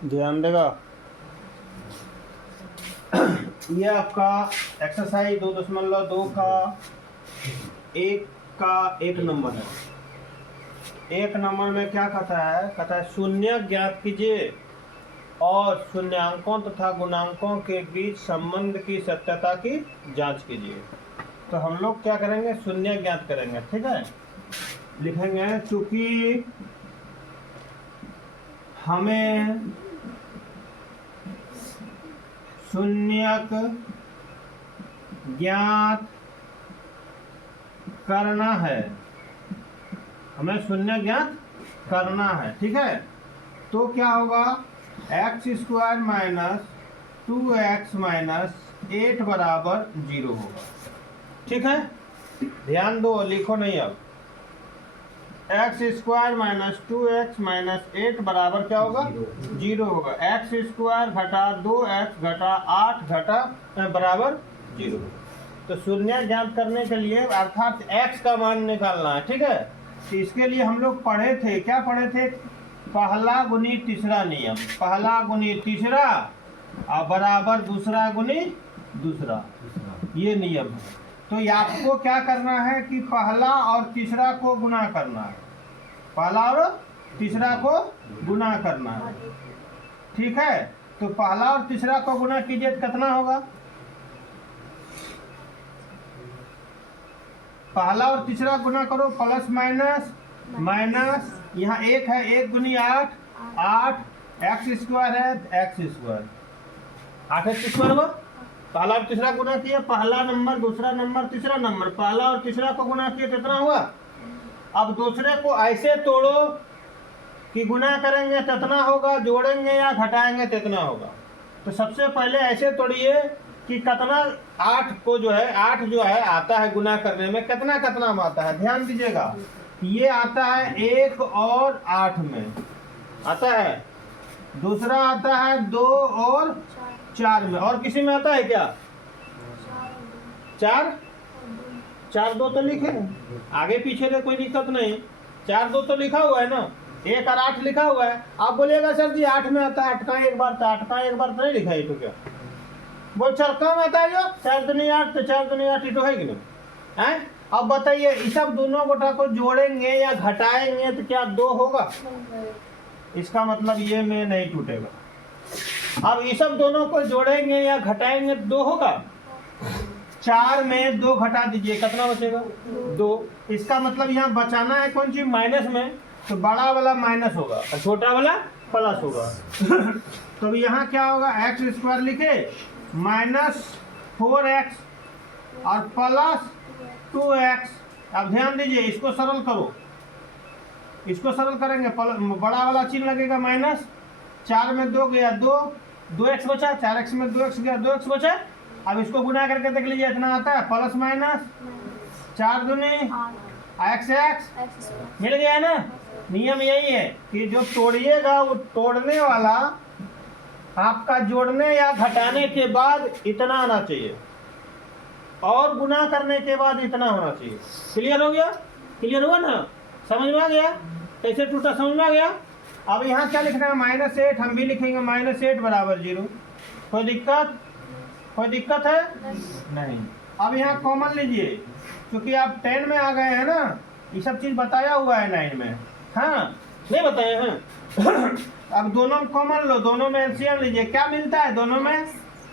ध्यान देगा। ये आपका एक्सरसाइज 2.2 का एक नंबर है। एक नंबर में क्या कहता है शून्य ज्ञात कीजिए और शून्यांकों तथा गुणांकों के बीच संबंध की सत्यता की जांच कीजिए। तो हम लोग क्या करेंगे, शून्य ज्ञात करेंगे। ठीक है, लिखेंगे चूंकि हमें शून्यक ज्ञात करना है, हमें शून्य ज्ञात करना है। ठीक है, तो क्या होगा, x square minus 2x minus 8 बराबर 0 होगा। ठीक है, ध्यान दो, लिखो नहीं। अब x square minus 2x minus 8 बराबर क्या होगा, 0 होगा। एक्स स्क्वायर घटा 2x घटा 8 घटा बराबर 0। तो शून्य ज्ञात करने के लिए अर्थात x का मान निकालना है। ठीक है, तो इसके लिए हम लोग पढ़े थे, क्या पढ़े थे, पहला गुनी तीसरा नियम। पहला गुनी तीसरा और बराबर दूसरा गुनी दूसरा, ये नियम है। तो ये आपको क्या करना है कि पहला और तीसरा को गुना करना है, पहला और तीसरा को गुना करना है। ठीक है, तो पहला और तीसरा को गुना कीजिए तो कितना होगा, पहला और तीसरा गुना करो, प्लस माइनस माइनस, यहाँ एक है, एक गुनी 8, 8 एक्स स्क्वायर है, एक्स स्क्वायर 8 एक्स स्क्वायर हुआ। पहला और तीसरा गुना किया, पहला नंबर दूसरा नंबर तीसरा नंबर, पहला और तीसरा को गुना किया कितना हुआ। अब दूसरे को ऐसे तोड़ो कि गुना करेंगे कितना होगा, जोड़ेंगे या घटाएंगे कितना होगा। तो सबसे पहले ऐसे तोड़िए कि कितना 8 को जो है, 8 जो है आता है गुना करने में कितना कितना में आता है, ध्यान दीजिएगा। ये आता है 1 और 8 में आता है, दूसरा आता है 2 और 4 में, और किसी में आता है क्या, 4 4 2 तो लिखे, आगे पीछे से कोई दिक्कत नहीं, 4 2 तो लिखा हुआ है ना, 1 और 8 लिखा हुआ है। आप बोलिएगा सर जी 8 में आता है, 8 का एक बार था, 8 का एक बार तो नहीं लिखा है, तो क्या बोल सर कम आता है जो 4 दूनी 8, तो 4 दूनी 8 तो है कि नहीं है। अब बताइए इस सब दोनों गोटा को जोड़ेंगे या घटाएंगे तो क्या 2 होगा, इसका मतलब ये में नहीं टूटेगा। अब इस सब दोनों को जोड़ेंगे या घटाएंगे तो 2 होगा। 4 में 2 घटा दीजिए कितना बचेगा, 2। इसका मतलब यहाँ बचाना है कौन चीज, माइनस में, तो बड़ा वाला माइनस होगा और छोटा वाला प्लस होगा। तो यहाँ क्या होगा, एक्स स्क्वायर लिखे माइनस 4x और प्लस 2x। अब ध्यान दीजिए, इसको सरल करो, इसको सरल करेंगे, बड़ा वाला चिन्ह लगेगा माइनस, 4 में 2 गया 2, 2x बचा, 4x में 2x गया 2x बचा। अब इसको गुना करके देख लीजिए इतना आता है, प्लस माइनस 4 दूनी x मिल गया ना। नियम यही है कि जो तोड़िएगा वो तोड़ने वाला आपका जोड़ने या घटाने के बाद इतना आना चाहिए और गुना करने के बाद इतना होना चाहिए। क्लियर हो गया, क्लियर हुआ ना, समझ में आ गया, कैसे टूटा समझ में आ गया। अब यहाँ क्या लिखना है, -8, हम भी लिखेंगे -8 बराबर 0। कोई दिक्कत, कोई दिक्कत है नहीं। अब यहाँ कॉमन लीजिए, क्योंकि आप 10 में आ गए हैं ना, ये सब चीज़ बताया हुआ है 9 में, हाँ नहीं बताए हैं। अब दोनों कॉमन लो, दोनों में एलसीएम लीजिए, क्या मिलता है, दोनों में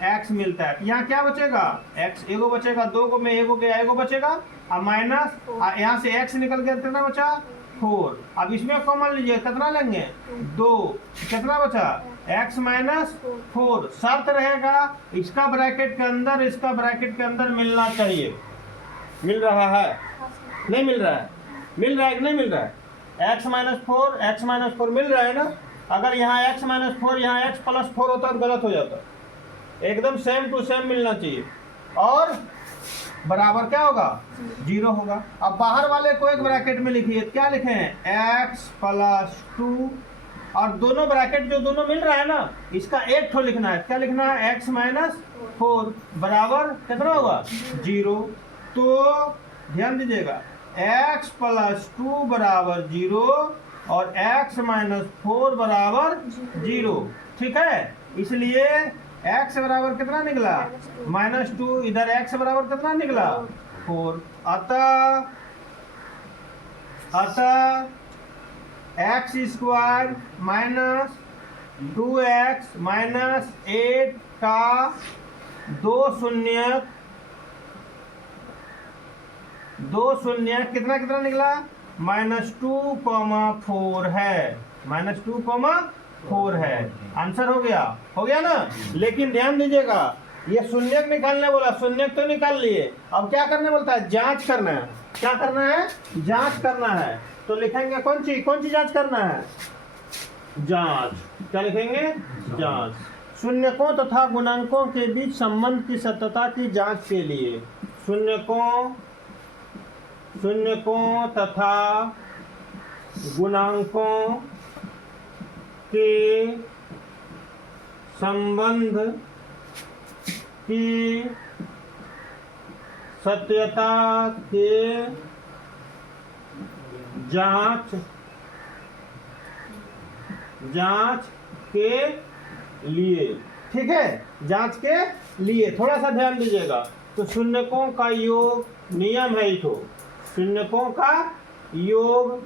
x मिलता है। यहाँ क्या बचेगा, x एगो बचेगा, 2 को में एगो गया, एगो बचेगा, अब माइनस यहाँ से x निकल गया, कितना बचा 4। अब इसमें कॉमन लीजिए, कितना लेंगे 2, कितना बचा x माइनस 4। शर्त रहेगा इसका ब्रैकेट के अंदर, इसका ब्रैकेट के अंदर मिलना चाहिए। मिल रहा है, नहीं मिल रहा है, मिल रहा है कि नहीं मिल रहा है, x माइनस 4 मिल रहा है ना। अगर यहाँ x माइनस 4 यहाँ x प्लस 4 होता तो गलत हो जाता, एकदम सेम टू सेम मिलना चाहिए और बराबर क्या होगा 0 होगा। अब बाहर वाले को एक ब्रैकेट में लिखिए, क्या लिखे हैं x प्लस 2, और दोनों ब्रैकेट जो दोनों मिल रहा है ना, इसका एक ठो लिखना है, क्या लिखना है x माइनस 4 बराबर कितना होगा 0। तो ध्यान दीजिएगा x प्लस 2 बराबर 0, और x माइनस 4 बराबर 0। ठीक है, इसलिए x बराबर कितना निकला -2, इधर x बराबर कितना निकला 4। अतः x square minus 2x minus 8 का दो शून्य कितना कितना निकला -2,4 है, -2,4 है। आंसर हो गया ना। लेकिन ध्यान दीजिएगा, ये शून्यक निकालने बोला, शून्यक तो निकाल लिए, अब क्या करने बोलता है, जांच करना है। क्या करना है, जांच करना है। तो लिखेंगे कौन सी जांच करना है, जांच। क्या लिखेंगे, जांच। शून्यकों तथा गुणांकों के बीच संबंध की सत्यता की जांच के लिए शून्यकों तथा गुणांकों के संबंध की सत्यता के जांच के लिए। ठीक है, जांच के लिए थोड़ा सा ध्यान दीजिएगा। तो शून्यकों का योग नियम है, तो शून्यकों का योग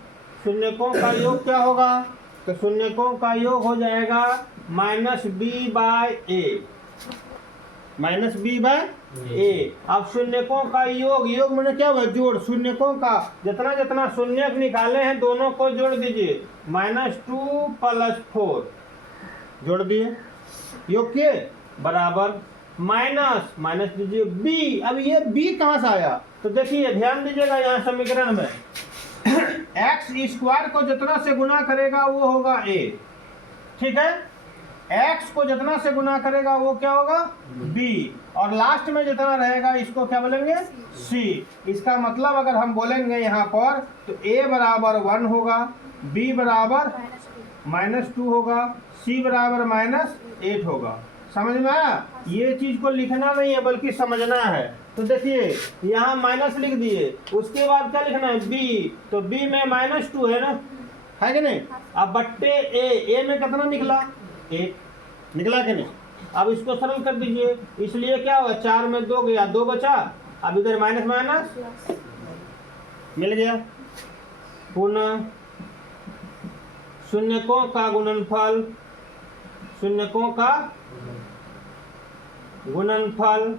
क्या होगा, तो शून्यकों का योग हो जाएगा -b/a। अब शून्यकों का योग मैंने क्या हुआ, जोड़। शून्यकों का जितना जितना शून्यक निकाले हैं दोनों को जोड़ दीजिए, -2 + 4 जोड़ दिए, योग के बराबर माइनस दीजिए b। अब ये b कहाँ से आया, तो देखिए ध्यान दीजिएगा, यहाँ समीकरण में x स्क्वायर को जितना से गुना करेगा वो होगा a। ठीक है, x को जितना से गुना करेगा वो क्या होगा b, और लास्ट में जितना रहेगा इसको क्या बोलेंगे c। इसका मतलब अगर हम बोलेंगे यहाँ पर, तो a बराबर 1 होगा, b बराबर -2 होगा, c बराबर -8 होगा। समझ में आया, ये चीज को लिखना नहीं है बल्कि समझना है। तो देखिए यहाँ माइनस लिख दिए, उसके बाद क्या लिखना है, b। तो b में -2 है ना, है कि नहीं। अब बट्टे a में कितना निकला, 1 निकला कि नहीं। अब इसको सरल कर दीजिए, इसलिए क्या हुआ, 4 में 2 गया, 2 बचा। अब इधर माइनस मिल गया। पुनः शून्यकों का गुणनफल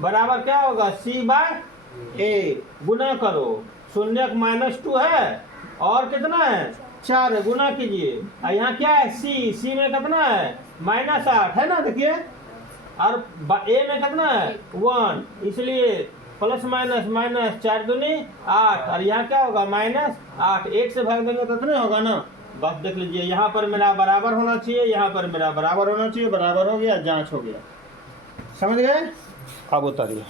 बराबर क्या होगा, c/a। गुना करो, शून्यक -2 है और कितना है, 4 है, गुना कीजिए। और यहाँ क्या है, c में कितना है, -8 है ना, देखिए। और a में कितना है, 1, इसलिए प्लस माइनस 4 दूनी 8, और यहाँ क्या होगा -8। 1 से भाग देंगे तो कितना होगा ना, बस देख लीजिए, यहाँ पर मेरा बराबर होना चाहिए, यहाँ पर मेरा बराबर होना चाहिए, बराबर हो गया, जांच हो गया। समझ गए, अब उतारिए।